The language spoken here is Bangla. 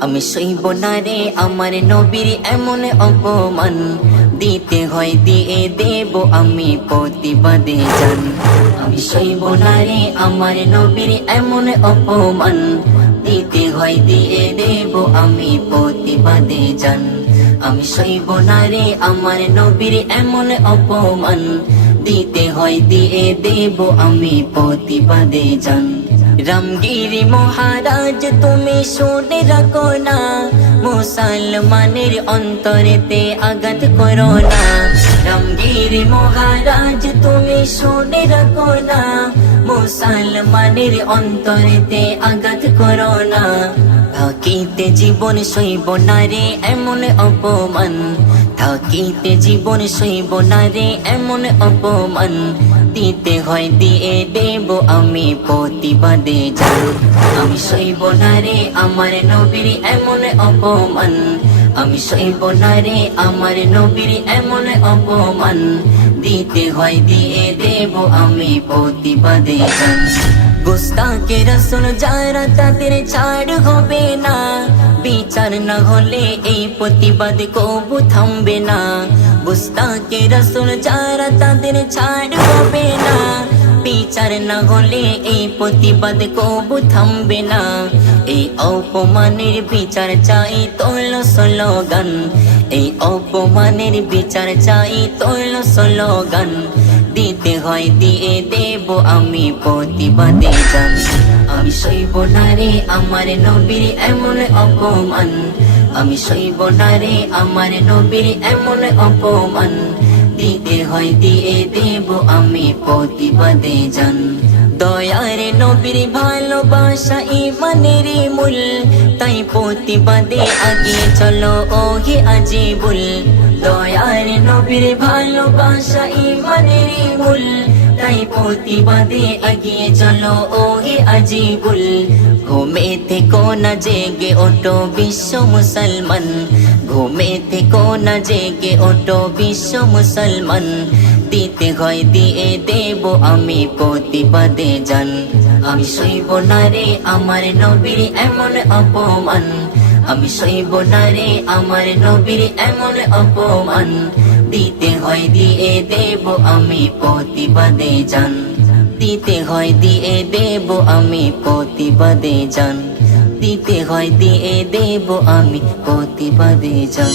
আমি সইব না রে, আমার নবীর এমন অপমান। দিতে হয়, দিয়ে দেব আমি প্রতিবাদে জান আমি সইব না রে, আমার নবীর এমন অপমান। দিতে হয়, দিয়ে দেব আমি প্রতিবাদে জান আমি সইব না রে, আমার নবীর এমন অপমান। দিতে হয়, দিয়ে দেব আমি প্রতিবাদে জান রামগিরি মহারাজ তুমি শুনে রাখো না মুসলমানের অন্তরেতে আঘাত করো না রামগিরি মহারাজ তুমি শুনে রাখো না মুসলমানের অন্তরেতে আঘাত করো না থাকিতে জীবন সইব না রে এমন অপমান থাকিতে জীবন সইব না রে এমন অপমান দিতে হয় দিয়ে দেব আমি প্রতিবাদে যান আমি সইব না রে আমার নবীর এমন অপমান আমি সইব না রে আমার নবীর এমন অপমান দিতে হয় দিয়ে দেব আমি প্রতিবাদে যান গোস্তাকে রসুন যারা তাদের ছাড় হবে না বিচার না হলে এই প্রতিবাদ কবু থামবে না গোস্তাকে রসুন যারা তাদের ছাড় হবে না বিচার না হলে এই প্রতিবাদ কবু থামবে না এই অপমানের বিচার চাই তোল স্লোগান এই অপমানের বিচার চাই তোল স্লোগান দিতে হয় দিয়ে দেব আমি প্রতিবাদে জান আমি সইব না রে আমার নবীর এমন অপমান আমি সইব না রে আমার নবীর এমন অপমান। দিতে হয়, দিয়ে দেব আমি প্রতিবাদে জান দয়ার নবীর ভালোবাসা ইমানের মূল। তাই প্রতিবাদে আগে চলো, ওহে আজিবুল। দয়ার নবীর ভালোবাসা ইমানের মূল। তাই প্রতিবাদে আগিয়ে চলো ওহে আজিবুল ঘুমে থেকো না জেগে ওটো বিশ্ব মুসলমান ঘুমে থেকো না জেগে ওটো বিশ্ব মুসলমান দিতে হয় দিয়ে দেব আমি প্রতিবাদে জান আমি সইব না রে আমার নবীর এমন অপমান আমি সইব না রে, আমার নবীর এমন অপমান। দিতে হয় দিয়ে দেব আমি প্রতিবাদে যান। দিতে হয় দিয়ে দেব আমি প্রতিবাদে যান। দিতে হয় দিয়ে দেব আমি প্রতিবাদে জান